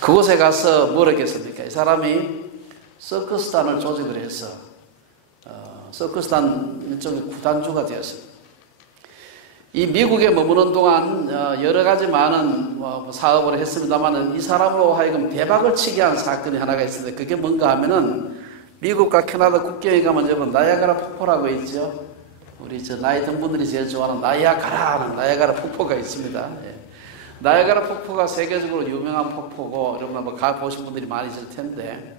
그곳에 가서 뭘 했겠습니까? 이 사람이 서커스단을 조직을 해서 서커스단 일종의 구단주가 되었습니다. 이 미국에 머무는 동안 여러 가지 많은 사업을 했습니다만 이 사람으로 하여금 대박을 치게 한 사건이 하나가 있었는데 그게 뭔가 하면은 미국과 캐나다 국경에 가면 여러분 나이아가라 폭포라고 있죠. 우리 나이 든 분들이 제일 좋아하는 나이아가라 폭포가 있습니다. 예. 나이아가라 폭포가 세계적으로 유명한 폭포고 여러분 가보신 분들이 많이 있을 텐데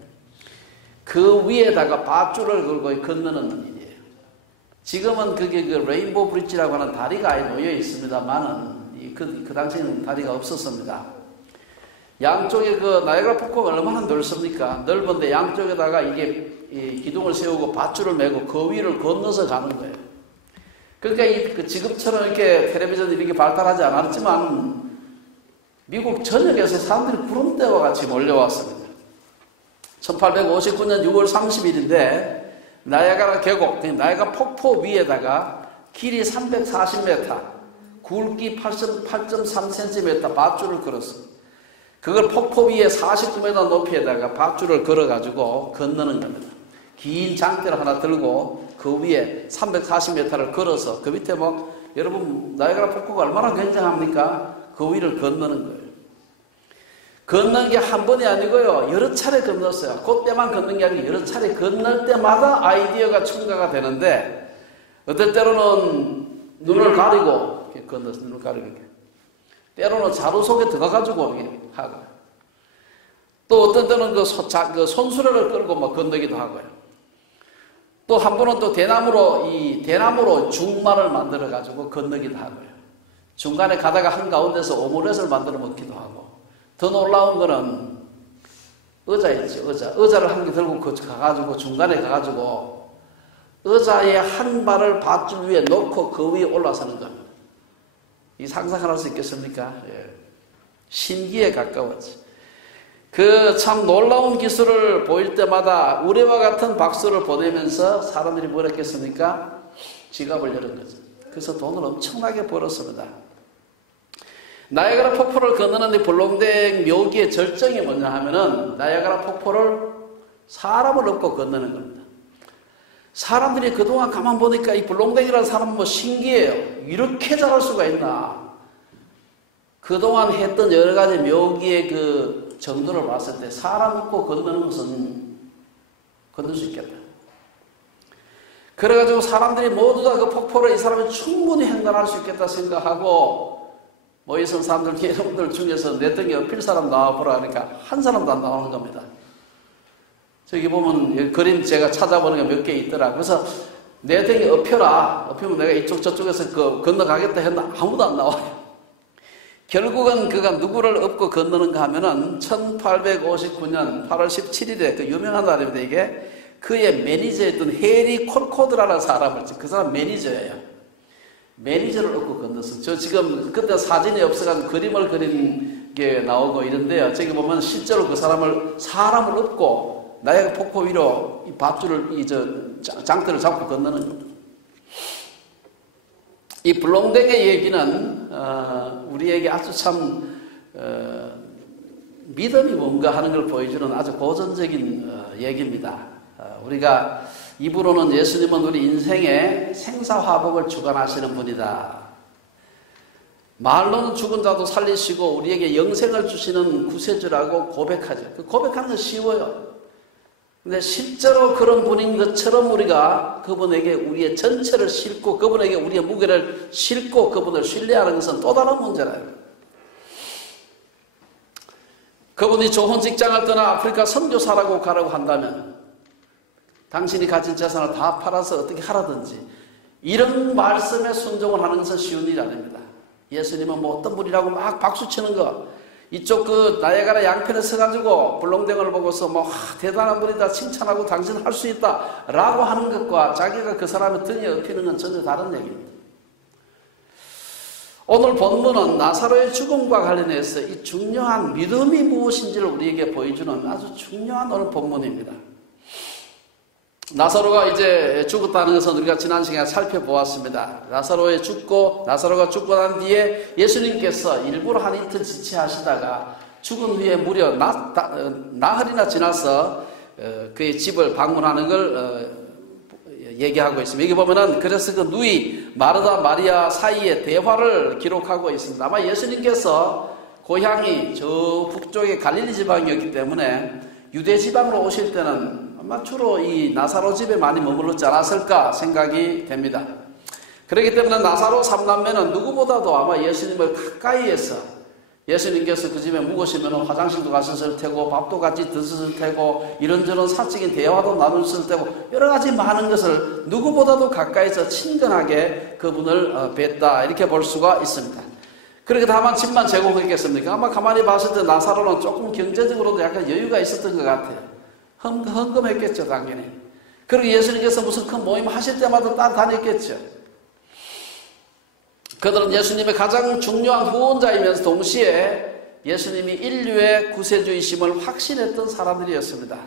그 위에다가 밧줄을 걸고 건너는 일이에요. 지금은 그게 그 레인보우 브릿지라고 하는 다리가 아예 놓여 있습니다만은 그 당시에는 다리가 없었습니다. 양쪽에 그 나이아가라 폭포가 얼마나 넓습니까? 넓은데 양쪽에다가 이게 기둥을 세우고 밧줄을 메고 그 위를 건너서 가는 거예요. 그러니까 지금처럼 이렇게 텔레비전이 이렇게 발달하지 않았지만 미국 전역에서 사람들이 구름대와 같이 몰려왔습니다. 1859년 6월 30일인데 나이아가라 계곡, 나이아가라 폭포 위에다가 길이 340m, 굵기 8.3cm 밧줄을 걸었습니다. 그걸 폭포 위에 49m 높이에다가 밧줄을 걸어가지고 건너는 겁니다. 긴 장대를 하나 들고 그 위에 340m를 걸어서 그 밑에 여러분 나이아가라 폭포가 얼마나 굉장합니까? 그 위를 건너는 거예요. 건너는 게 한 번이 아니고요. 여러 차례 건넜어요. 그때만 걷는 게 아니고 여러 차례 건널 때마다 아이디어가 첨가가 되는데 어떨 때로는 눈을 가리고 이렇게 건너서 눈을 가리고 이렇게. 때로는 자루 속에 들어가가지고 이렇게 하고 또 어떤 때는 그 손수레를 끌고 건너기도 하고요. 또 한 번은 또 대나무로 중말을 만들어가지고 건너기도 하고요. 중간에 가다가 한가운데서 오므렛을 만들어 먹기도 하고 더 놀라운 거는 의자 있죠. 의자를 한 개 들고 가가지고 중간에 가가지고 의자의 한 발을 밧줄 위에 놓고 그 위에 올라서는 겁니다. 이 상상할 수 있겠습니까? 예. 신기에 가까웠지. 그 참 놀라운 기술을 보일 때마다 우리와 같은 박수를 보내면서 사람들이 뭘 했겠습니까? 지갑을 열은 거죠. 그래서 돈을 엄청나게 벌었습니다. 나이아가라 폭포를 건너는데 블롱댕 묘기의 절정이 뭐냐 하면은 나이아가라 폭포를 사람을 업고 건너는 겁니다. 사람들이 그동안 가만 보니까 이 블롱댕이라는 사람은 신기해요. 이렇게 잘할 수가 있나. 그동안 했던 여러 가지 묘기의 그 정도를 봤을 때 사람 업고 건너는 것은 건널 수 있겠다. 그래가지고 사람들이 모두 다 그 폭포를 이 사람이 충분히 횡단할 수 있겠다 생각하고 모이선 사람들, 여러분들 중에서 내 등에 엎힐 사람 나와보라 하니까 한 사람도 안 나오는 겁니다. 저기 보면 그림 제가 찾아보는 게 몇 개 있더라. 그래서 내 등에 엎혀라. 엎히면 내가 이쪽 저쪽에서 건너가겠다 했는데 아무도 안 나와요. 결국은 그가 누구를 업고 건너는가 하면은 1859년 8월 17일에 그 유명한 날입니다. 이게 그의 매니저였던 해리 콜코드라는 사람을 그 사람 매니저예요. 매니저를 얻고 건넜어요. 저 지금 그때 사진이 없어가지고 그림을 그린 게 나오고 이런데요. 저기 보면 실제로 그 사람을 얻고 나이아가라 폭포 위로 이 밧줄을 장대를 잡고 건너는 겁니다. 이 블롱댕의 얘기는 우리에게 아주 참 믿음이 뭔가 하는 걸 보여주는 아주 고전적인 얘기입니다. 우리가 입으로는 예수님은 우리 인생의 생사화복을 주관하시는 분이다. 말로는 죽은 자도 살리시고 우리에게 영생을 주시는 구세주라고 고백하죠. 그 고백하는 건 쉬워요. 근데 실제로 그런 분인 것처럼 우리가 그분에게 우리의 전체를 싣고 그분에게 우리의 무게를 싣고 그분을 신뢰하는 것은 또 다른 문제라요. 그분이 좋은 직장을 떠나 아프리카 선교사라고 가라고 한다면 당신이 가진 재산을 다 팔아서 어떻게 하라든지 이런 말씀에 순종을 하는 것은 쉬운 일이 아닙니다. 예수님은 어떤 분이라고 막 박수치는 거 이쪽 나이아가라 양편에 서가지고 블롱댕을 보고서 대단한 분이다 칭찬하고 당신 할 수 있다 라고 하는 것과 자기가 그 사람의 등에 엎이는 건 전혀 다른 얘기입니다. 오늘 본문은 나사로의 죽음과 관련해서 이 중요한 믿음이 무엇인지를 우리에게 보여주는 아주 중요한 오늘 본문입니다. 나사로가 이제 죽었다는 것은 우리가 지난 시간에 살펴보았습니다. 나사로가 죽고 난 뒤에 예수님께서 일부러 한 이틀 지체하시다가 죽은 후에 무려 나흘이나 지나서 그의 집을 방문하는 걸 얘기하고 있습니다. 여기 보면은 그래서 그 누이 마르다 마리아 사이의 대화를 기록하고 있습니다. 아마 예수님께서 고향이 저 북쪽의 갈릴리 지방이었기 때문에 유대 지방으로 오실 때는 아마 주로 이 나사로 집에 많이 머물렀지 않았을까 생각이 됩니다. 그렇기 때문에 나사로 삼남매는 누구보다도 아마 예수님을 가까이에서, 예수님께서 그 집에 묵으시면 화장실도 가셨을 테고 밥도 같이 드셨을 테고 이런저런 사적인 대화도 나눴을 테고 여러 가지 많은 것을 누구보다도 가까이서 친근하게 그분을 뵀다, 이렇게 볼 수가 있습니다. 그렇게 다만 집만 제공했겠습니까? 아마 가만히 봤을 때 나사로는 조금 경제적으로도 약간 여유가 있었던 것 같아요. 헌금했겠죠, 당연히. 그리고 예수님께서 무슨 큰 모임 하실 때마다 따라다녔겠죠. 그들은 예수님의 가장 중요한 후원자이면서 동시에 예수님이 인류의 구세주이심을 확신했던 사람들이었습니다.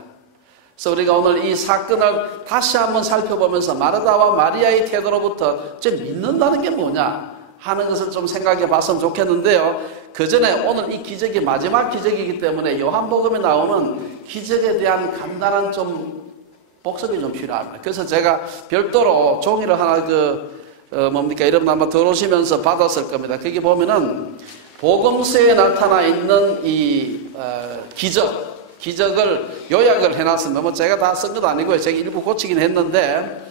그래서 우리가 오늘 이 사건을 다시 한번 살펴보면서 마르다와 마리아의 태도로부터 믿는다는 게 뭐냐 하는 것을 좀 생각해 봤으면 좋겠는데요. 그 전에 오늘 이 기적이 마지막 기적이기 때문에 요한복음에 나오는 기적에 대한 간단한 좀 복습이 좀 필요합니다. 그래서 제가 별도로 종이를 하나 여러분 아마 들어오시면서 받았을 겁니다. 거기 보면은 복음서에 나타나 있는 이 기적을 요약을 해놨습니다. 뭐 제가 다 쓴 것도 아니고요. 제가 일부 고치긴 했는데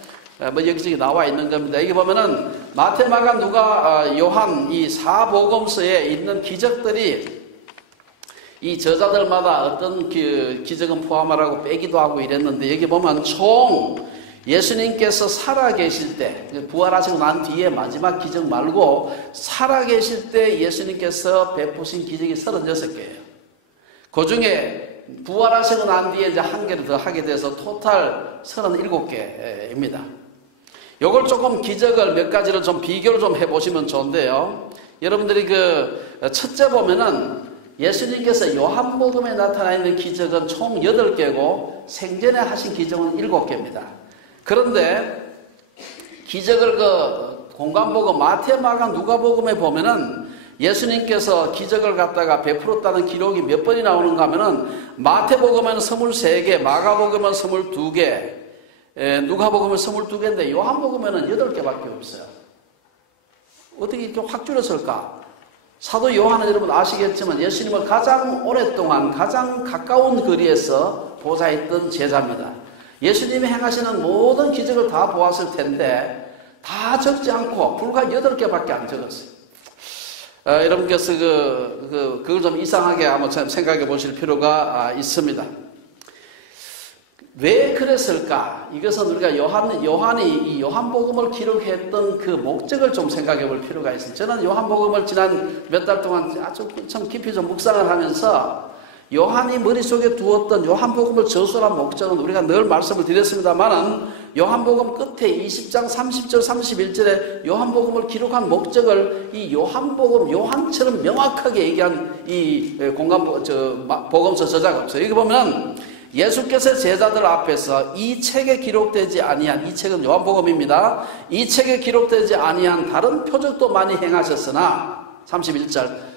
뭐 여기저기 나와 있는 겁니다. 여기 보면은 마태, 마가, 누가, 요한 이 사복음서에 있는 기적들이 이 저자들마다 어떤 기적은 포함하라고 빼기도 하고 이랬는데, 여기 보면 총 예수님께서 살아계실 때, 부활하시고 난 뒤에 마지막 기적 말고 살아계실 때 예수님께서 베푸신 기적이 36개예요. 그 중에 부활하시고 난 뒤에 이제 한 개를 더 하게 돼서 토탈 37개입니다. 요걸 조금 기적을 몇 가지를 좀 비교를 좀 해보시면 좋은데요. 여러분들이 첫째 보면은 예수님께서 요한복음에 나타나 있는 기적은 총 8개고 생전에 하신 기적은 7개입니다. 그런데 기적을 공관복음 마태, 마가, 누가복음에 보면은 예수님께서 기적을 갖다가 베풀었다는 기록이 몇 번이 나오는가 하면은 마태복음에는 23개, 마가복음은 22개, 누가복음은 22개인데 요한복음에는 8개밖에 없어요. 어떻게 이렇게 확 줄였을까? 사도 요한은 여러분 아시겠지만 예수님을 가장 오랫동안 가장 가까운 거리에서 보좌했던 제자입니다. 예수님이 행하시는 모든 기적을 다 보았을 텐데 다 적지 않고 불과 8개밖에 안 적었어요. 여러분께서 그걸 좀 이상하게 한번 생각해 보실 필요가 있습니다. 왜 그랬을까? 이것은 우리가 요한이 이 요한복음을 기록했던 그 목적을 좀 생각해 볼 필요가 있습니다. 저는 요한복음을 지난 몇 달 동안 아주 참 깊이 좀 묵상을 하면서 요한이 머릿속에 두었던 요한복음을 저술한 목적은 우리가 늘 말씀을 드렸습니다만은 요한복음 끝에 20장 30절 31절에 요한복음을 기록한 목적을 이 요한복음 요한처럼 명확하게 얘기한 이 복음서 저자가 없어요. 여기 보면 예수께서 제자들 앞에서 이 책에 기록되지 아니한, 이 책은 요한복음입니다. 이 책에 기록되지 아니한 다른 표적도 많이 행하셨으나 31절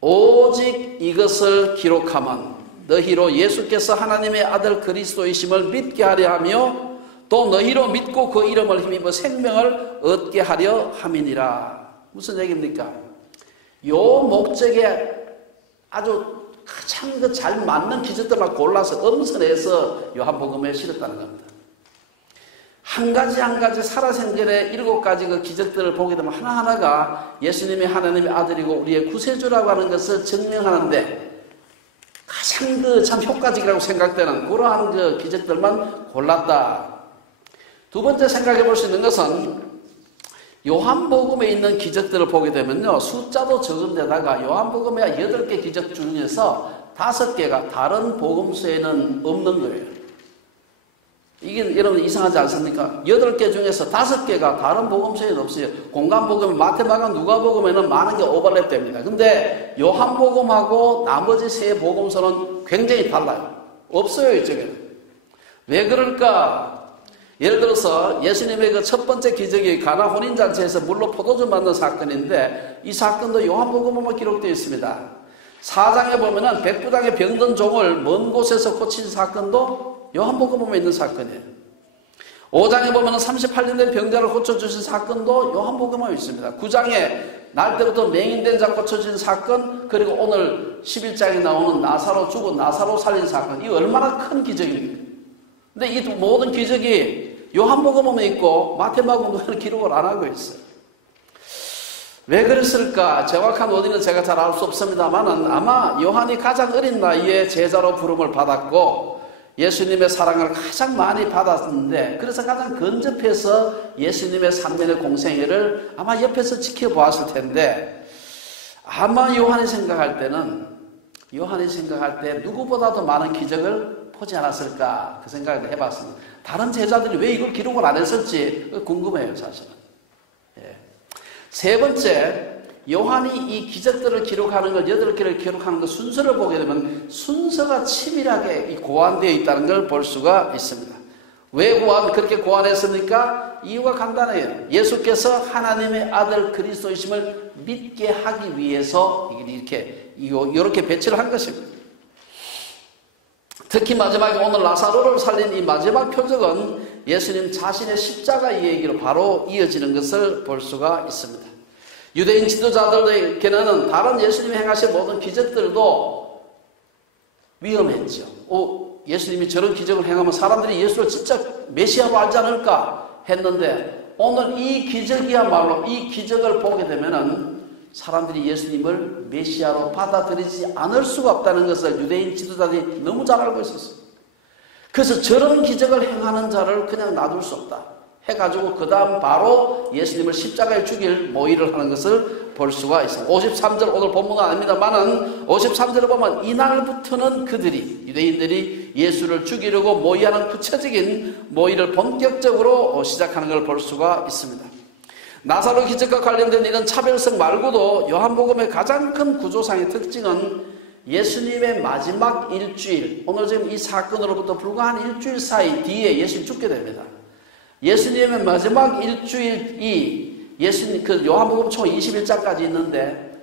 오직 이것을 기록하면 너희로 예수께서 하나님의 아들 그리스도이심을 믿게 하려 하며 또 너희로 믿고 그 이름을 힘입어 생명을 얻게 하려 함이니라. 무슨 얘기입니까? 요 목적에 아주 가장 잘 맞는 기적들만 골라서 엄선해서 요한복음에 실었다는 겁니다. 한 가지 한 가지 살아생전에 7가지 그 기적들을 보게 되면 하나하나가 예수님이 하나님의 아들이고 우리의 구세주라고 하는 것을 증명하는데 가장 참 효과적이라고 생각되는 그러한 기적들만 골랐다. 두 번째 생각해 볼 수 있는 것은 요한복음에 있는 기적들을 보게 되면요, 숫자도 적은데다가 요한복음에 8개 기적 중에서 5개가 다른 복음서에는 없는 거예요. 이게 여러분 이상하지 않습니까? 8개 중에서 5개가 다른 복음서에는 없어요. 공관복음, 마태마가, 누가복음에는 많은 게 오버랩됩니다. 근데 요한복음하고 나머지 3 복음서는 굉장히 달라요. 없어요, 이쪽에는. 왜 그럴까? 예를 들어서 예수님의 그 첫 번째 기적이 가나 혼인잔치에서 물로 포도주 만든 사건인데 이 사건도 요한복음에만 기록되어 있습니다. 4장에 보면은 백부장의 병든 종을 먼 곳에서 고친 사건도 요한복음에 있는 사건이에요. 5장에 보면은 38년 된 병자를 고쳐주신 사건도 요한복음에 있습니다. 9장에 날 때부터 맹인된 자 고쳐진 사건, 그리고 오늘 11장에 나오는 나사로 죽은 나사로 살린 사건, 이 얼마나 큰 기적입니까? 근데 이 모든 기적이 요한복음에 있고 마태복음은 기록을 안 하고 있어요. 왜 그랬을까? 정확한 원인은 제가 잘 알 수 없습니다만은 아마 요한이 가장 어린 나이에 제자로 부름을 받았고 예수님의 사랑을 가장 많이 받았는데, 그래서 가장 근접해서 예수님의 3년의 공생애를 아마 옆에서 지켜보았을 텐데, 아마 요한이 생각할 때 누구보다도 많은 기적을 보지 않았을까, 그 생각을 해봤습니다. 다른 제자들이 왜 이걸 기록을 안 했을지 궁금해요, 사실은. 예. 세 번째, 요한이 이 기적들을 기록하는 걸, 8개를 기록하는 그 순서를 보게 되면 순서가 치밀하게 고안되어 있다는 걸 볼 수가 있습니다. 왜 그렇게 고안했습니까? 이유가 간단해요. 예수께서 하나님의 아들 그리스도이심을 믿게 하기 위해서 이렇게 배치를 한 것입니다. 특히 마지막에 오늘 나사로를 살린 이 마지막 표적은 예수님 자신의 십자가 얘기로 바로 이어지는 것을 볼 수가 있습니다. 유대인 지도자들에게는 다른 예수님이 행하신 모든 기적들도 위험했죠. 예수님이 저런 기적을 행하면 사람들이 예수를 진짜 메시아로 알지 않을까 했는데, 오늘 이 기적이야말로, 이 기적을 보게 되면은 사람들이 예수님을 메시아로 받아들이지 않을 수가 없다는 것을 유대인 지도자들이 너무 잘 알고 있었어요. 그래서 저런 기적을 행하는 자를 그냥 놔둘 수 없다 해가지고 그 다음 바로 예수님을 십자가에 죽일 모의를 하는 것을 볼 수가 있습니다. 53절, 오늘 본문은 아닙니다만은 53절을 보면 이날부터는 유대인들이 예수를 죽이려고 모의하는 구체적인 모의를 본격적으로 시작하는 걸 볼 수가 있습니다. 나사로 기적과 관련된 이런 차별성 말고도 요한복음의 가장 큰 구조상의 특징은 예수님의 마지막 일주일, 오늘 지금 이 사건으로부터 불과 한 일주일 사이 뒤에 예수님이 죽게 됩니다. 예수님의 마지막 일주일이 요한복음 총 21장까지 있는데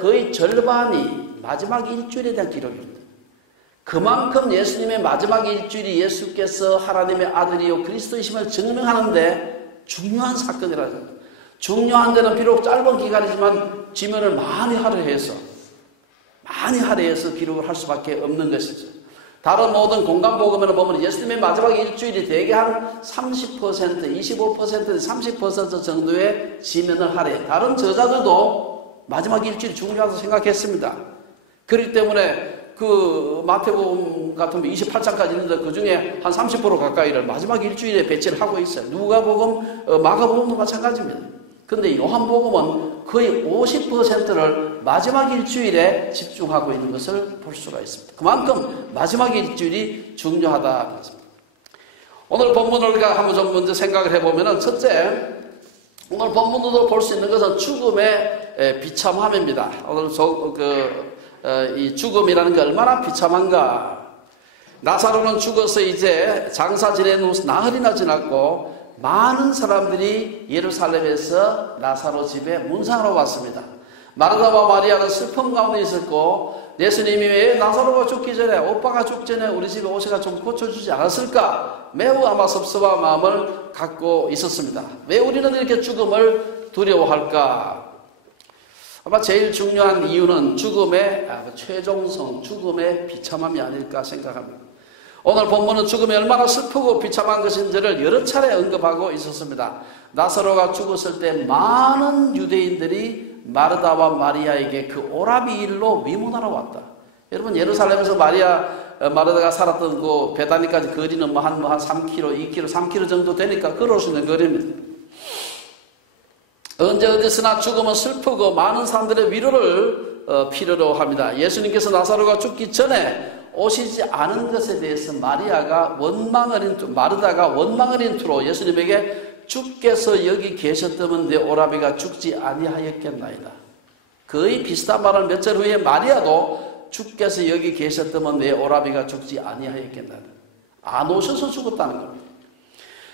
거의 절반이 마지막 일주일에 대한 기록입니다. 그만큼 예수님의 마지막 일주일이 예수께서 하나님의 아들이요 그리스도이심을 증명하는데 중요한 사건이라죠. 중요한 데는 비록 짧은 기간이지만 지면을 많이 할애해서 기록을 할 수밖에 없는 것이죠. 다른 모든 공간복음에는 보면 예수님의 마지막 일주일이 대개 한 30%, 25%, 30% 정도의 지면을 할애. 다른 저자들도 마지막 일주일이 중요하다고 생각했습니다. 그렇기 때문에 마태복음 같은 거 28장까지 있는데 그 중에 한 30% 가까이를 마지막 일주일에 배치를 하고 있어요. 누가복음, 마가복음도 마찬가지입니다. 근데 요한복음은 거의 50%를 마지막 일주일에 집중하고 있는 것을 볼 수가 있습니다. 그만큼 마지막 일주일이 중요하다. 오늘 본문을 우리가 한번 좀 먼저 생각을 해보면, 첫째, 오늘 본문으로 볼 수 있는 것은 죽음의 비참함입니다. 오늘 이 죽음이라는 게 얼마나 비참한가. 나사로는 죽어서 이제 장사 지낸 후 나흘이나 지났고 많은 사람들이 예루살렘에서 나사로 집에 문상하러 왔습니다. 마르다와 마리아는 슬픔 가운데 있었고, 예수님이 왜 나사로가 죽기 전에, 오빠가 죽기 전에 우리 집에 오셔가 좀 고쳐주지 않았을까? 매우 아마 섭섭한 마음을 갖고 있었습니다. 왜 우리는 이렇게 죽음을 두려워할까? 아마 제일 중요한 이유는 죽음의 최종성, 죽음의 비참함이 아닐까 생각합니다. 오늘 본문은 죽음이 얼마나 슬프고 비참한 것인지를 여러 차례 언급하고 있었습니다. 나사로가 죽었을 때 많은 유대인들이 마르다와 마리아에게 그 오라비 일로 위문하러 왔다. 여러분, 예루살렘에서 마르다가 살았던 그 베다니까지 거리는 한 3km, 2km, 3km 정도 되니까 걸어올 수 있는 거리입니다. 언제 어디서나 죽음은 슬프고 많은 사람들의 위로를 필요로 합니다. 예수님께서 나사로가 죽기 전에 오시지 않은 것에 대해서 마르다가 원망을 인투로 예수님에게 주께서 여기 계셨다면 내 오라비가 죽지 아니하였겠나이다. 거의 비슷한 말을 몇 절 후에 마리아도 주께서 여기 계셨다면 내 오라비가 죽지 아니하였겠나이다. 안 오셔서 죽었다는 겁니다.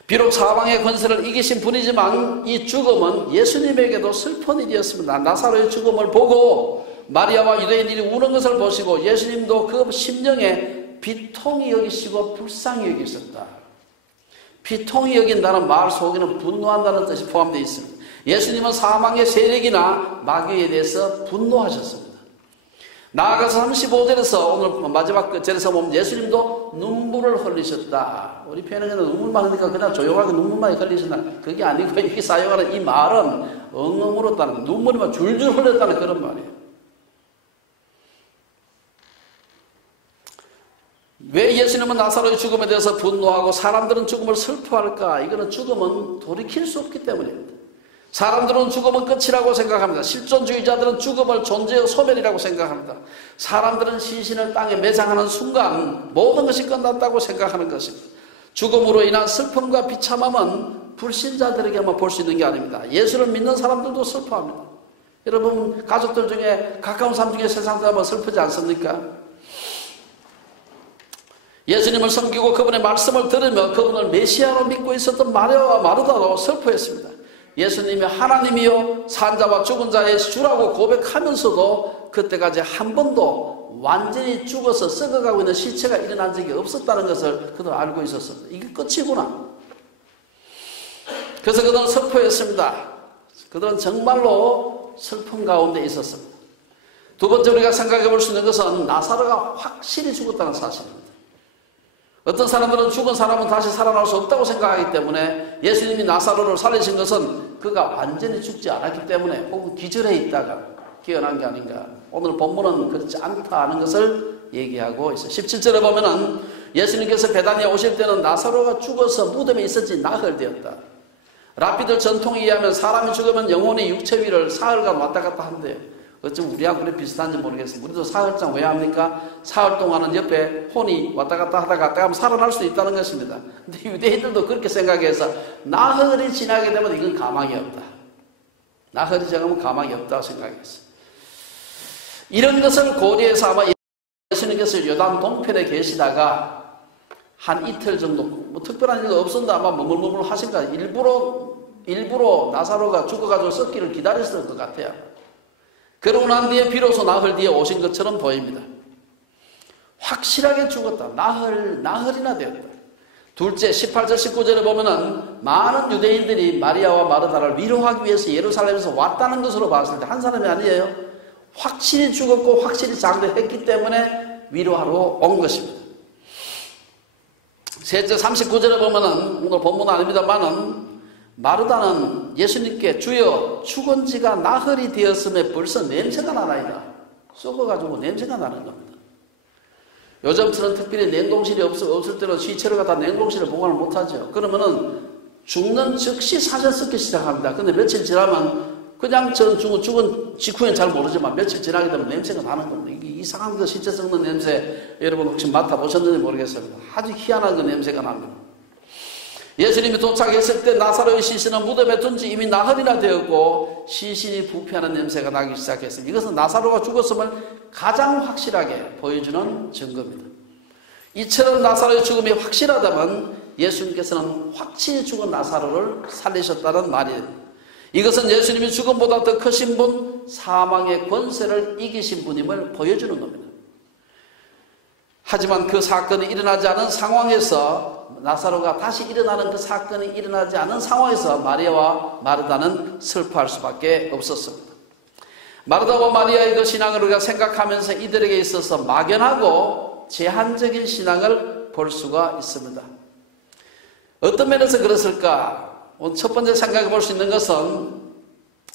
비록 사방의 권세를 이기신 분이지만 이 죽음은 예수님에게도 슬픈 일이었습니다. 나사로의 죽음을 보고 마리아와 유대인들이 우는 것을 보시고 예수님도 그 심령에 비통히 여기시고 불쌍히 여기셨다. 비통히 여긴다는 말 속에는 분노한다는 뜻이 포함되어 있습니다. 예수님은 사망의 세력이나 마귀에 대해서 분노하셨습니다. 나아가서 35절에서 오늘 마지막 절에서 보면 예수님도 눈물을 흘리셨다. 우리 편에는 눈물만 흘리니까 그냥 조용하게 눈물만 흘리셨다. 그게 아니고 여기 사용하는 이 말은 엉엉 울었다는, 눈물이 막 줄줄 흘렸다는 그런 말이에요. 왜 예수님은 나사로의 죽음에 대해서 분노하고 사람들은 죽음을 슬퍼할까? 이거는 죽음은 돌이킬 수 없기 때문입니다. 사람들은 죽음은 끝이라고 생각합니다. 실존주의자들은 죽음을 존재의 소멸이라고 생각합니다. 사람들은 시신을 땅에 매장하는 순간 모든 것이 끝났다고 생각하는 것입니다. 죽음으로 인한 슬픔과 비참함은 불신자들에게만 볼 수 있는 게 아닙니다. 예수를 믿는 사람들도 슬퍼합니다. 여러분 가족들 중에 가까운 사람 중에 세상 사람은 슬프지 않습니까? 예수님을 섬기고 그분의 말씀을 들으며 그분을 메시아로 믿고 있었던 마리아와 마르다도 슬퍼했습니다. 예수님이 하나님이요 산자와 죽은 자의 주라고 고백하면서도 그때까지 한 번도 완전히 죽어서 썩어가고 있는 시체가 일어난 적이 없었다는 것을 그들 알고 있었습니다. 이게 끝이구나. 그래서 그들은 슬퍼했습니다. 그들은 정말로 슬픔 가운데 있었습니다. 두 번째 우리가 생각해 볼 수 있는 것은 나사로가 확실히 죽었다는 사실입니다. 어떤 사람들은 죽은 사람은 다시 살아날 수 없다고 생각하기 때문에 예수님이 나사로를 살리신 것은 그가 완전히 죽지 않았기 때문에 혹은 기절해 있다가 깨어난 게 아닌가. 오늘 본문은 그렇지 않다 하는 것을 얘기하고 있어요. 17절에 보면은 예수님께서 베다니에 오실 때는 나사로가 죽어서 무덤에 있었지 나흘되었다. 랍비들 전통에 의하면 사람이 죽으면 영혼이 육체 위를 사흘간 왔다 갔다 한대요. 어쩜 우리하고 그래 비슷한지 모르겠어요. 우리도 사흘장 왜 합니까? 사흘 동안은 옆에 혼이 왔다 갔다 하다가 가면 살아날 수 있다는 것입니다. 근데 유대인들도 그렇게 생각해서 나흘이 지나게 되면 이건 가망이 없다. 나흘이 지나면 가망이 없다고 생각했어요. 이런 것을 고려해서 아마 예수님께서 요단 동편에 계시다가 한 이틀 정도 뭐 특별한 일도 없었는데 아마 머물머물 하신가 일부러 나사로가 죽어가지고 썩기를 기다렸을 것 같아요. 그러고 난 뒤에 비로소 나흘 뒤에 오신 것처럼 보입니다. 확실하게 죽었다. 나흘이나 되었다. 둘째 18절 19절에 보면은 많은 유대인들이 마리아와 마르다를 위로하기 위해서 예루살렘에서 왔다는 것으로 봤을 때 한 사람이 아니에요. 확실히 죽었고 확실히 장대했기 때문에 위로하러 온 것입니다. 셋째 39절에 보면은 오늘 본문은 아닙니다만은 마르다는 예수님께 주여 죽은 지가 나흘이 되었음에 벌써 냄새가 나나이다. 썩어가지고 냄새가 나는 겁니다. 요즘처럼 특별히 냉동실이 없을 때는 시체를 갖다 냉동실에 보관을 못하죠. 그러면은 죽는 즉시 사전 썩기 시작합니다. 근데 며칠 지나면 그냥 죽은 직후엔 잘 모르지만 며칠 지나게 되면 냄새가 나는 겁니다. 이게 이상한 그 시체 썩는 냄새 여러분 혹시 맡아보셨는지 모르겠습니다. 아주 희한한 그 냄새가 납니다. 예수님이 도착했을 때 나사로의 시신은 무덤에 둔 지 이미 나흘이나 되었고 시신이 부패하는 냄새가 나기 시작했습니다. 이것은 나사로가 죽었음을 가장 확실하게 보여주는 증거입니다. 이처럼 나사로의 죽음이 확실하다면 예수님께서는 확실히 죽은 나사로를 살리셨다는 말이에요. 이것은 예수님이 죽음보다 더 크신 분, 사망의 권세를 이기신 분임을 보여주는 겁니다. 하지만 그 사건이 일어나지 않은 상황에서 나사로가 다시 일어나는 그 사건이 일어나지 않은 상황에서 마리아와 마르다는 슬퍼할 수밖에 없었습니다. 마르다와 마리아의 그 신앙을 우리가 생각하면서 이들에게 있어서 막연하고 제한적인 신앙을 볼 수가 있습니다. 어떤 면에서 그랬을까? 오늘 첫 번째 생각해 볼 수 있는 것은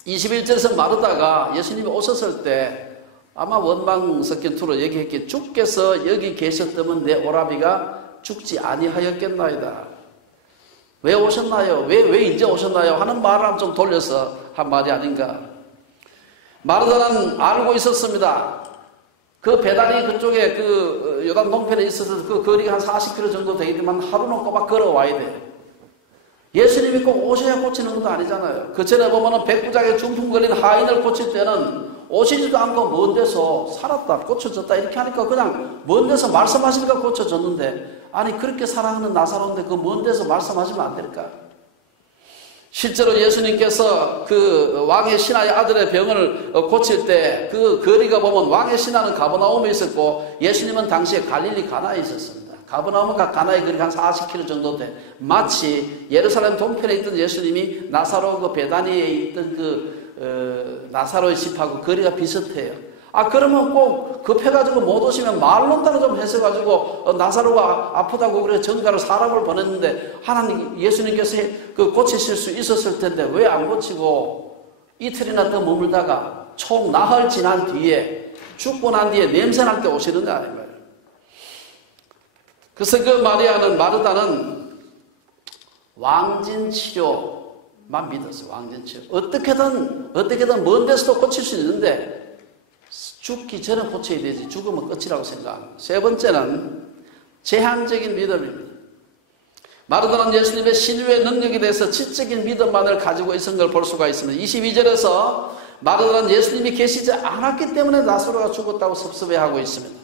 21절에서 마르다가 예수님이 오셨을 때 아마 원망 섞인 투로 얘기했기에 주께서 여기 계셨다면 내 오라비가 죽지 아니하였겠나이다. 왜 오셨나요? 왜 이제 오셨나요? 하는 말을 좀 돌려서 한 말이 아닌가. 마르다는 알고 있었습니다. 그 베다니 그쪽에 그 요단 동편에 있어서 그 거리가 한 40km 정도 되겠지만 하루는 꼬박 걸어와야 돼. 예수님이 꼭 오셔야 고치는 것도 아니잖아요. 그 전에 보면은 백부장에 중풍 걸린 하인을 고칠 때는 오시지도 않고 먼 데서 살았다, 고쳐졌다 이렇게 하니까 그냥 먼 데서 말씀하시니까 고쳐졌는데 아니 그렇게 사랑하는 나사로인데 그 먼 데서 말씀하시면 안 될까? 실제로 예수님께서 그 왕의 신하의 아들의 병을 고칠 때 그 거리가 보면 왕의 신하는 가버나움에 있었고 예수님은 당시에 갈릴리 가나에 있었습니다. 가버나움과 가나의 거리가 한 40km 정도 돼. 마치 예루살렘 동편에 있던 예수님이 나사로 그 베다니에 있던 나사로의 집하고 거리가 비슷해요. 그러면 꼭 급해가지고 못 오시면 말론다로 좀 해서가지고 나사로가 아프다고 그래 전가로 사람을 보냈는데 하나님 예수님께서 그 고치실 수 있었을 텐데 왜 안 고치고 이틀이나 더 머물다가 총 나흘 지난 뒤에 죽고 난 뒤에 냄새날 때 오시는데 아닌 거예요. 그래서 그 마르다는 왕진 치료만 믿었어요. 왕진 치료. 어떻게든 먼 데서도 고칠 수 있는데 죽기 전에 고쳐야 되지 죽으면 끝이라고 생각합니다. 세 번째는 제한적인 믿음입니다. 마르다는 예수님의 신유의 능력에 대해서 지적인 믿음만을 가지고 있었던 걸 볼 수가 있습니다. 22절에서 마르다는 예수님이 계시지 않았기 때문에 나사로가 죽었다고 섭섭해하고 있습니다.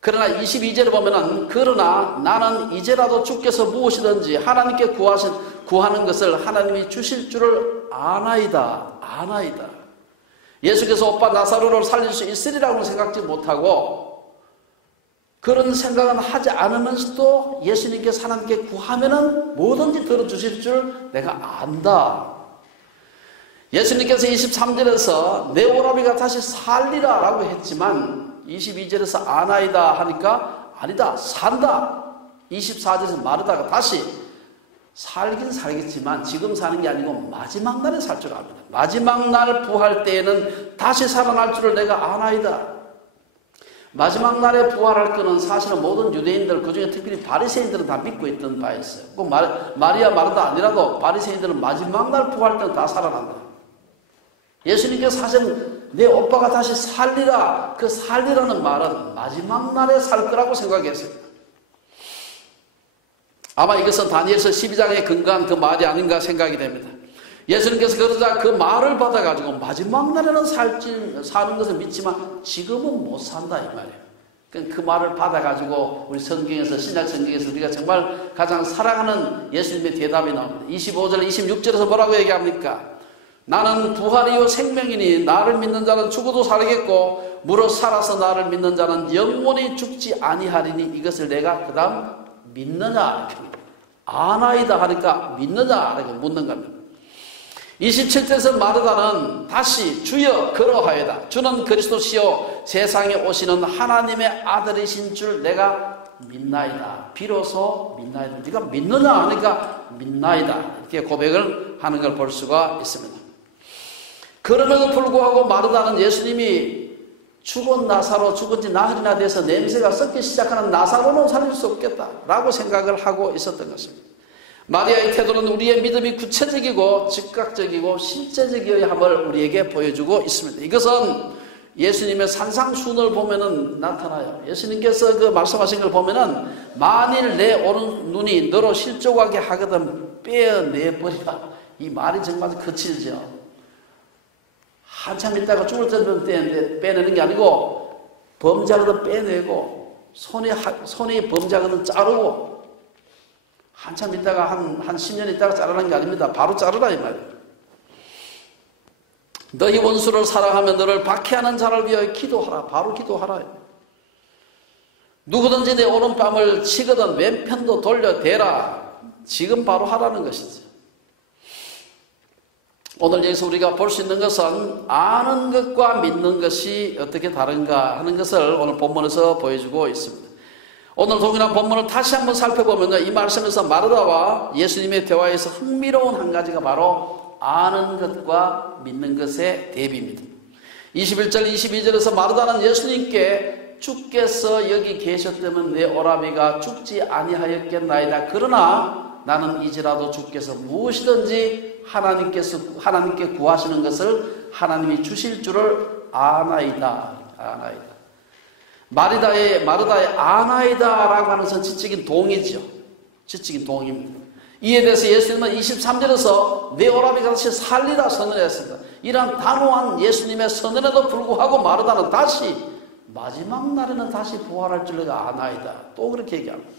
그러나 22절에 보면은 그러나 나는 이제라도 주께서 무엇이든지 하나님께 구하는 것을 하나님이 주실 줄을 아나이다. 예수께서 오빠 나사로를 살릴 수 있으리라고 생각지 못하고 그런 생각은 하지 않으면서도 예수님께서 하나님께 구하면은 뭐든지 들어주실 줄 내가 안다. 예수님께서 23절에서 내 오라비가 다시 살리라 라고 했지만 22절에서 아나이다 하니까 아니다 산다. 24절에서 마르다가 다시 살긴 살겠지만 지금 사는 게 아니고 마지막 날에 살 줄 압니다. 마지막 날 부활 때에는 다시 살아날 줄을 내가 아나이다. 마지막 날에 부활할 거는 사실은 모든 유대인들 그중에 특별히 바리새인들은 다 믿고 있던 바 있어요. 꼭 마리아 마르다 아니라도 바리새인들은 마지막 날 부활 때는 다 살아난다. 예수님께서 사실은 내 오빠가 다시 살리라. 그 살리라는 말은 마지막 날에 살 거라고 생각했어요. 아마 이것은 다니엘서 12장에 근거한 그 말이 아닌가 생각이 됩니다. 예수님께서 그러자 그 말을 받아가지고 마지막 날에는 사는 것을 믿지만 지금은 못 산다 이 말이에요. 그 말을 받아가지고 우리 성경에서 신약 성경에서 우리가 정말 가장 사랑하는 예수님의 대답이 나옵니다. 25절 26절에서 뭐라고 얘기합니까? 나는 부활이요 생명이니 나를 믿는 자는 죽어도 살겠고 무릇 살아서 나를 믿는 자는 영원히 죽지 아니하리니 이것을 내가 그 다음 믿느냐? 아나이다 하니까 믿느냐? 이렇게 묻는 겁니다. 27절에서 마르다는 다시 주여 그러하여다. 주는 그리스도시요 세상에 오시는 하나님의 아들이신 줄 내가 믿나이다. 비로소 믿나이다. 네가 믿느냐? 하니까 믿나이다. 이렇게 고백을 하는 걸 볼 수가 있습니다. 그럼에도 불구하고 마르다는 예수님이 죽은 나사로 죽은 지 나흘이나 돼서 냄새가 썩기 시작하는 나사로는 살릴 수 없겠다라고 생각을 하고 있었던 것입니다. 마리아의 태도는 우리의 믿음이 구체적이고 즉각적이고 실제적이어야 함을 우리에게 보여주고 있습니다. 이것은 예수님의 산상수훈을 보면은 나타나요. 예수님께서 그 말씀하신 걸 보면은 만일 내 오른눈이 너로 실족하게 하거든 빼어내버리라. 이 말이 정말 거칠죠. 한참 있다가 죽을 때인데 빼내는 게 아니고 범죄하거든 빼내고 손이 범죄하거든 자르고 한참 있다가 한 10년 있다가 자르는 게 아닙니다. 바로 자르라 이 말이에요. 너희 원수를 사랑하며 너를 박해하는 자를 위하여 기도하라. 바로 기도하라. 누구든지 내 오른뺨을 치거든 왼편도 돌려대라. 지금 바로 하라는 것이죠. 오늘 여기서 우리가 볼 수 있는 것은 아는 것과 믿는 것이 어떻게 다른가 하는 것을 오늘 본문에서 보여주고 있습니다. 오늘 동일한 본문을 다시 한번 살펴보면요, 이 말씀에서 마르다와 예수님의 대화에서 흥미로운 한 가지가 바로 아는 것과 믿는 것의 대비입니다. 21절 22절에서 마르다는 예수님께 주께서 여기 계셨다면 내 오라비가 죽지 아니하였겠나이다. 그러나 나는 이제라도 주께서 무엇이든지 하나님께 구하시는 것을 하나님이 주실 줄을 아나이다. 마르다의 아나이다라고 하는 것은 지적인 동의죠. 지적인 동의입니다. 이에 대해서 예수님은 23절에서 내 오라비가 다시 살리라 선언했습니다. 이러한 단호한 예수님의 선언에도 불구하고 마르다는 다시 마지막 날에는 다시 부활할 줄 내가 아나이다. 또 그렇게 얘기합니다.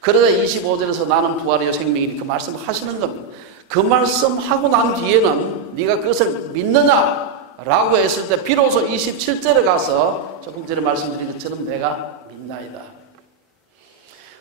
그러자 25절에서 나는 부활이요 생명이니 그 말씀을 하시는 겁니다. 그 말씀하고 난 뒤에는 네가 그것을 믿느냐? 라고 했을 때 비로소 27절에 가서 조금 전에 말씀드린 것처럼 내가 믿나이다.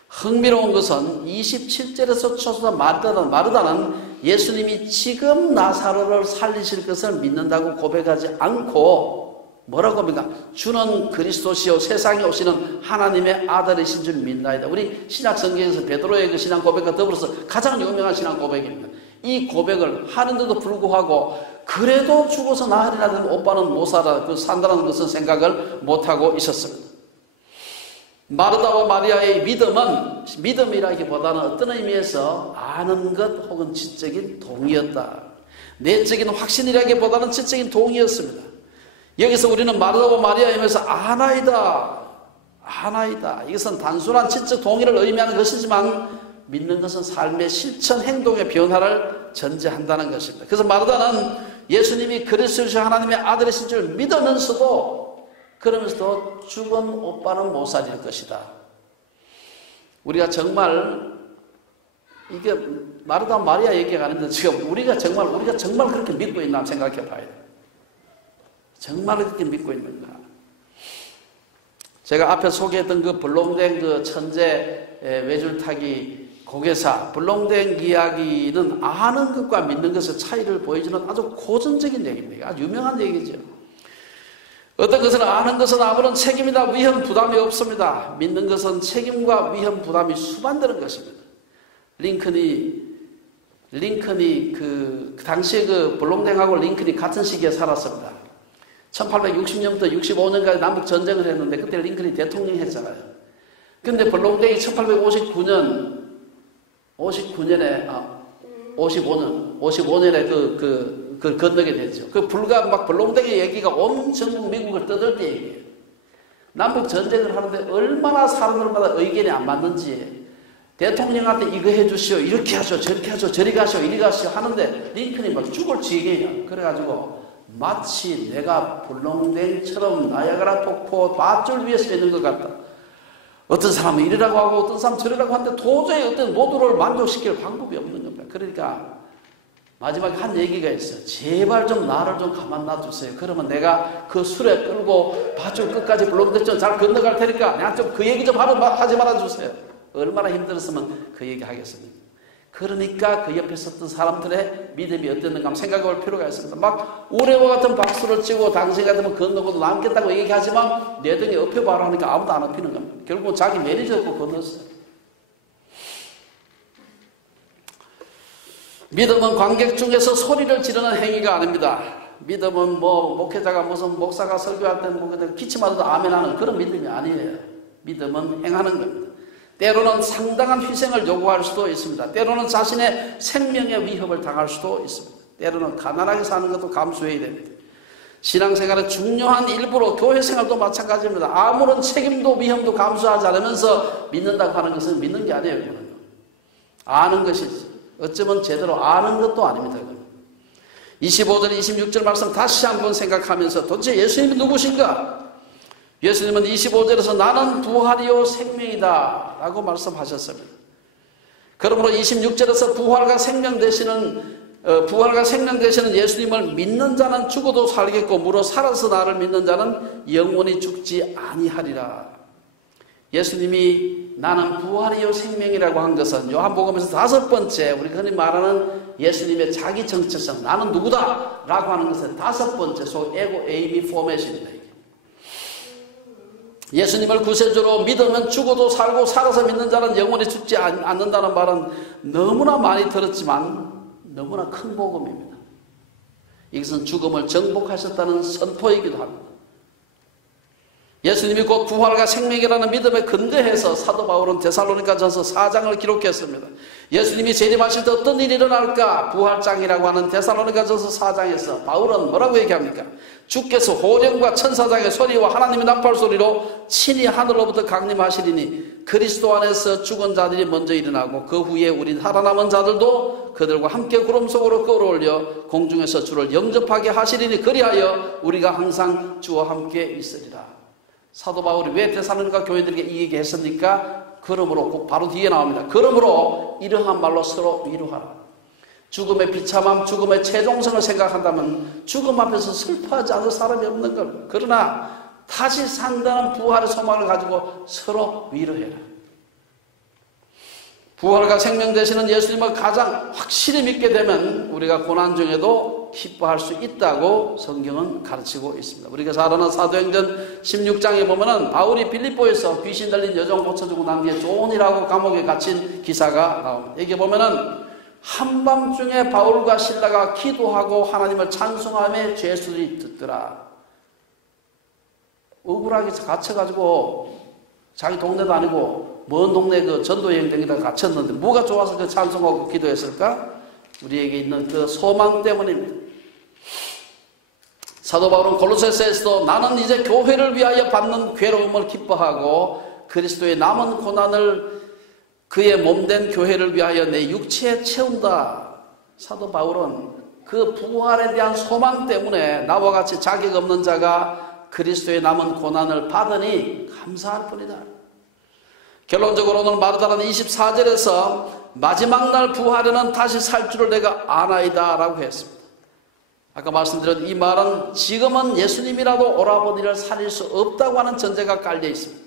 흥미로운 것은 27절에서 초서 마르다는 예수님이 지금 나사로를 살리실 것을 믿는다고 고백하지 않고 뭐라고 합니까? 주는 그리스도시요 세상에 오시는 하나님의 아들이신 줄 믿나이다. 우리 신약 성경에서 베드로의 그 신앙 고백과 더불어서 가장 유명한 신앙 고백입니다. 이 고백을 하는데도 불구하고 그래도 죽어서 나으리라는 오빠는 못 살아 산다는 것은 생각을 못하고 있었습니다. 마르다와 마리아의 믿음은 믿음이라기보다는 어떤 의미에서 아는 것 혹은 지적인 동의였다. 내적인 확신이라기보다는 지적인 동의였습니다. 여기서 우리는 마르다와 마리아이면서 아나이다. 이것은 단순한 지적 동의를 의미하는 것이지만 믿는 것은 삶의 실천 행동의 변화를 전제한다는 것입니다. 그래서 마르다는 예수님이 그리스도시 하나님의 아들이신 줄 믿으면서도 그러면서도 죽은 오빠는 못 살릴 것이다. 우리가 정말 이게 마르다 마리아 얘기가 아닌데 지금 우리가 정말 그렇게 믿고 있나 생각해 봐야 돼요. 정말 그렇게 믿고 있는가? 제가 앞에 소개했던 그 블롱댕 그 천재 외줄타기 고개사 블롱댕 이야기는 아는 것과 믿는 것의 차이를 보여주는 아주 고전적인 얘기입니다. 아주 유명한 얘기죠. 어떤 것은 아는 것은 아무런 책임이나 위험 부담이 없습니다. 믿는 것은 책임과 위험 부담이 수반되는 것입니다. 링컨이 그 당시에 그 블롱댕하고 링컨이 같은 시기에 살았습니다. 1860년부터 65년까지 남북 전쟁을 했는데 그때 링컨이 대통령 했잖아요. 근데 블롱댕이 1859년에 55년에 그걸 건너게 됐죠. 그 불과 막 블롱댕의 얘기가 온 전국 미국을 떠들 때 얘기예요. 남북 전쟁을 하는데 얼마나 사람들마다 의견이 안 맞는지 대통령한테 이거 해주시오, 이렇게 하시오, 저렇게 하시오, 저리 가시오, 이리 가시오 하는데 링컨이 막 죽을 지경이야. 그래가지고 마치 내가 블롱댕처럼 나야가라 폭포 밧줄 위에 서 있는 것 같다. 어떤 사람은 이리라고 하고 어떤 사람은 저리라고 하는데 도저히 어떤 모두를 만족시킬 방법이 없는 겁니다. 그러니까 마지막에 한 얘기가 있어요. 제발 좀 나를 좀 가만 놔주세요. 그러면 내가 그 술에 끌고 밧줄 끝까지 블롱댕처럼 잘 건너갈 테니까 그냥 좀 그 얘기 좀 하지 말아주세요. 얼마나 힘들었으면 그 얘기 하겠습니까? 그러니까 그 옆에 있었던 사람들의 믿음이 어땠는가 한번 생각해 볼 필요가 있습니다. 막 우레와 같은 박수를 치고 당신 같으면 건너고도 남겠다고 얘기하지만 내 등에 엎혀봐라 하니까 아무도 안 엎히는 겁니다. 결국 자기 매니저 없고 건넜어요. 믿음은 관객 중에서 소리를 지르는 행위가 아닙니다. 믿음은 뭐 목회자가 무슨 목사가 설교할 때 뭐 기침하도 아멘하는 그런 믿음이 아니에요. 믿음은 행하는 겁니다. 때로는 상당한 희생을 요구할 수도 있습니다. 때로는 자신의 생명의 위협을 당할 수도 있습니다. 때로는 가난하게 사는 것도 감수해야 됩니다. 신앙생활의 중요한 일부로 교회생활도 마찬가지입니다. 아무런 책임도 위험도 감수하지 않으면서 믿는다고 하는 것은 믿는 게 아니에요. 아는 것이지. 어쩌면 제대로 아는 것도 아닙니다. 25절, 26절 말씀 다시 한번 생각하면서 도대체 예수님이 누구신가? 예수님은 25절에서 나는 부활이요 생명이다 라고 말씀하셨습니다. 그러므로 26절에서 부활과 생명 되시는 예수님을 믿는 자는 죽어도 살겠고 무릇 살아서 나를 믿는 자는 영원히 죽지 아니하리라. 예수님이 나는 부활이요 생명이라고 한 것은 요한복음에서 5번째 우리가 흔히 말하는 예수님의 자기 정체성 나는 누구다 라고 하는 것은 5번째 소위 에고 에이미 포맷입니다. 예수님을 구세주로 믿으면 죽어도 살고 살아서 믿는 자는 영원히 죽지 않는다는 말은 너무나 많이 들었지만 너무나 큰 복음입니다. 이것은 죽음을 정복하셨다는 선포이기도 합니다. 예수님이 곧 부활과 생명이라는 믿음에 근거해서 사도 바울은 데살로니가전서 4장을 기록했습니다. 예수님이 재림하실 때 어떤 일이 일어날까? 부활장이라고 하는 데살로니가전서 4장에서 바울은 뭐라고 얘기합니까? 주께서 호령과 천사장의 소리와 하나님의 나팔 소리로 친히 하늘로부터 강림하시리니 그리스도 안에서 죽은 자들이 먼저 일어나고 그 후에 우리 살아남은 자들도 그들과 함께 구름 속으로 끌어올려 공중에서 주를 영접하게 하시리니 그리하여 우리가 항상 주와 함께 있으리라. 사도 바울이 왜 데살로니가 교회들에게 이 얘기 했습니까? 그러므로 바로 뒤에 나옵니다. 그러므로 이러한 말로 서로 위로하라. 죽음의 비참함, 죽음의 최종성을 생각한다면 죽음 앞에서 슬퍼하지 않을 사람이 없는 걸. 그러나 다시 산다는 부활의 소망을 가지고 서로 위로해라. 부활과 생명 되시는 예수님을 가장 확실히 믿게 되면 우리가 고난 중에도 기뻐할 수 있다고 성경은 가르치고 있습니다. 우리가 잘 아는 사도행전 16장에 보면은 바울이 빌립보에서 귀신 들린 여종 고쳐주고 난 뒤에 존이라고 감옥에 갇힌 기사가 나옵니다. 여기 보면은 한밤중에 바울과 실라가 기도하고 하나님을 찬송하며 죄수들이 듣더라. 억울하게 갇혀가지고 자기 동네도 아니고 먼 동네 그 전도여행 다니다가 갇혔는데 뭐가 좋아서 그 찬송하고 기도했을까? 우리에게 있는 그 소망 때문입니다. 사도 바울은 골로새서에서도 나는 이제 교회를 위하여 받는 괴로움을 기뻐하고 그리스도의 남은 고난을 그의 몸된 교회를 위하여 내 육체에 채운다. 사도 바울은 그 부활에 대한 소망 때문에 나와 같이 자격 없는 자가 그리스도의 남은 고난을 받으니 감사할 뿐이다. 결론적으로는 마르다는 24절에서 마지막 날 부활에는 다시 살 줄을 내가 아나이다 라고 했습니다. 아까 말씀드린 이 말은 지금은 예수님이라도 오라버니를 살릴 수 없다고 하는 전제가 깔려 있습니다.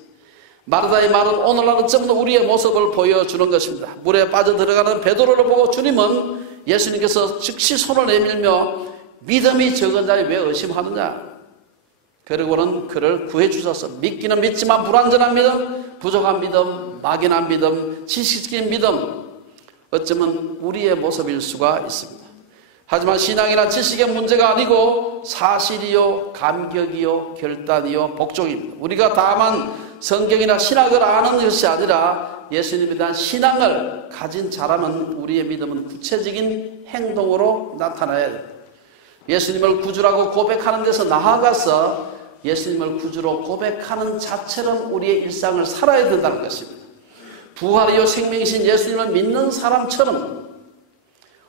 마르다의 말은 오늘날 어쩌면 우리의 모습을 보여주는 것입니다. 물에 빠져들어가는 베드로를 보고 주님은 예수님께서 즉시 손을 내밀며 믿음이 적은 자에 왜 의심하느냐? 그리고는 그를 구해주셔서 믿기는 믿지만 불완전한 믿음, 부족한 믿음, 막연한 믿음, 지식적인 믿음, 어쩌면 우리의 모습일 수가 있습니다. 하지만 신앙이나 지식의 문제가 아니고 사실이요, 감격이요, 결단이요, 복종입니다. 우리가 다만 성경이나 신학을 아는 것이 아니라 예수님에 대한 신앙을 가진 자라면 우리의 믿음은 구체적인 행동으로 나타나야 됩니다. 예수님을 구주라고 고백하는 데서 나아가서 예수님을 구주로 고백하는 자체는 우리의 일상을 살아야 된다는 것입니다. 부활이요 생명이신 예수님을 믿는 사람처럼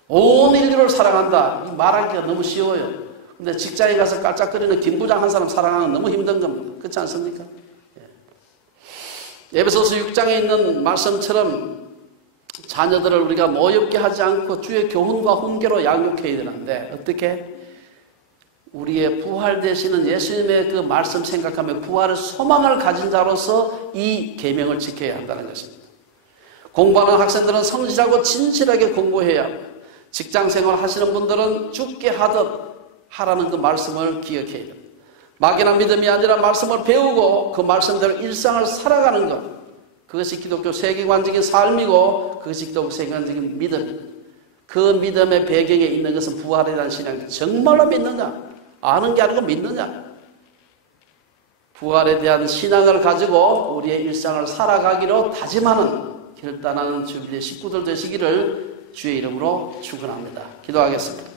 온 인류를 사랑한다. 말하기가 너무 쉬워요. 근데 직장에 가서 깔짝거리는 김 부장 한 사람 사랑하는 건 너무 힘든 겁니다. 그렇지 않습니까? 에베소서 6장에 있는 말씀처럼 자녀들을 우리가 모욕게 하지 않고 주의 교훈과 훈계로 양육해야 되는데 어떻게? 우리의 부활 되시는 예수님의 그 말씀 생각하며 부활의 소망을 가진 자로서 이 계명을 지켜야 한다는 것입니다. 공부하는 학생들은 성실하고 진실하게 공부해야 합니다. 직장생활 하시는 분들은 죽게 하듯 하라는 그 말씀을 기억해야 됩니다. 막연한 믿음이 아니라 말씀을 배우고 그 말씀대로 일상을 살아가는 것, 그것이 기독교 세계관적인 삶이고 그것이 기독교 세계관적인 믿음입니다. 그 믿음의 배경에 있는 것은 부활에 대한 신앙. 정말로 믿느냐? 아는 게 아니고 믿느냐? 부활에 대한 신앙을 가지고 우리의 일상을 살아가기로 다짐하는 결단하는 주일의 식구들 되시기를 주의 이름으로 축원합니다. 기도하겠습니다.